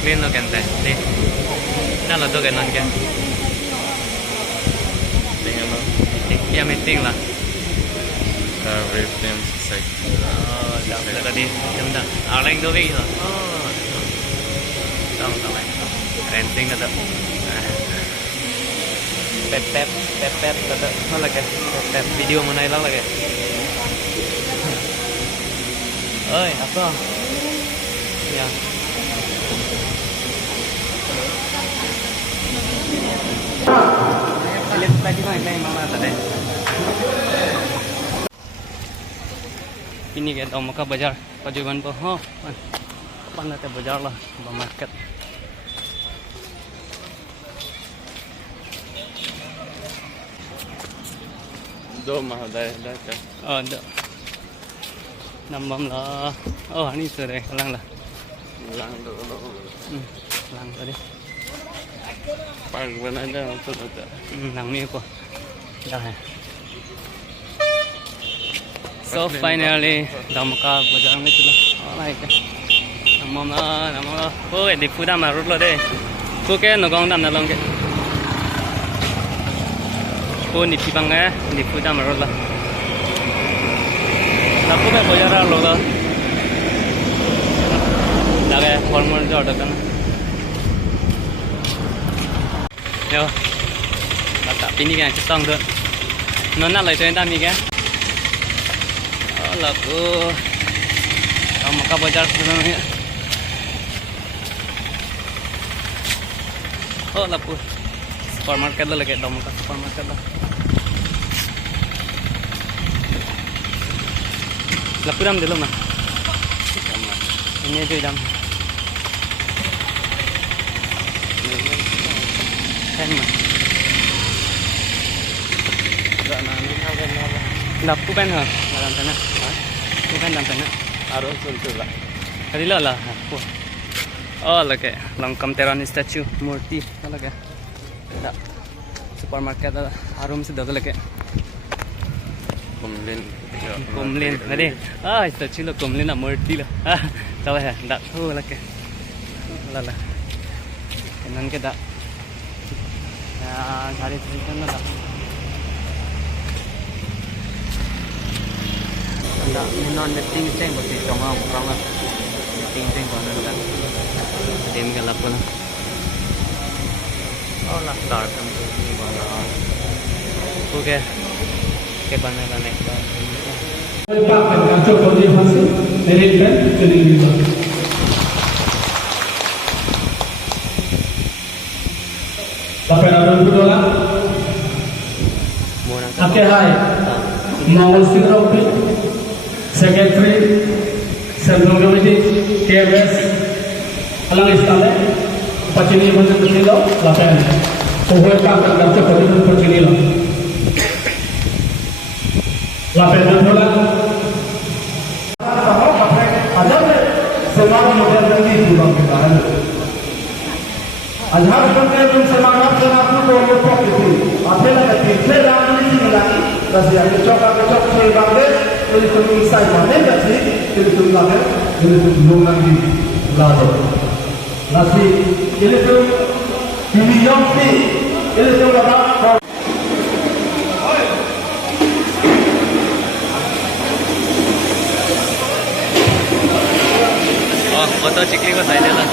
clean lo kente điนั่นเราตัวกันนั่นแกkia meeting lah European Society dah tadi jam dah orang tu lagi tu tahu tahu renting tu pep tu mana ke pep video mana ilang lagi oi apa ya lihat tadi mana mama tadi ini kan Omaka Bazar Pajuban po oh apa nanti bazar lah market do mahaday dah kan oh dah nambam lah oh ini sudah lang lah lang do lang tadi park bana dah untuk ada lang ni po dah so finally Omaka Bazar में चलो alright nambam lah oh di Puda marut lo deh tu ke nogong dam nalong ke oh ni pipang ya di Puda marut lah lapu ke bazar lo lah dah ke hormon jo ada kan yo tak pini kan cetong tu nona lai tu entah ni kan laku Omaka Bazar sebenarnya oh laku supermarket lah lagi Omaka supermarket lah laku dam dulu mah ini aja dam kan mah laku kan ha dalam sana bukan dalam sana harus sulsul lah tadi lah oh lagi lengkap teran statue murti lagi ada supermarket ada harum sudah lagi kumlin tadi statue lah kumlin lah murti lah tahu ya tak tahu lagi lah kenan kita ya cari cerita lah ada non meeting sen bagi congong orang meeting sen kono kan dem galap kono oh lah start kan tu ni bala oke ke bana bana Pak kacau kau dia hasil dari kan jadi lima. Bapak orang berdoa. Oke hai. Mau sinropi. Secretary Central Committee KBS Alang Istana Pacini Banda Pacino Lapan Pohon Kang Kacau Kau Pacini Lapan Bola ada semangat modern lagi pulang kita Azhar kan semangat semangat tu lupa itu apa lagi kita ramai sini lagi Nasi yang kecok sebabnya jadi tu saya mana nasi jadi tu lagi jadi tu belum lagi lalu nasi jadi tu milion si jadi tu berapa oh foto cikli ko saya lah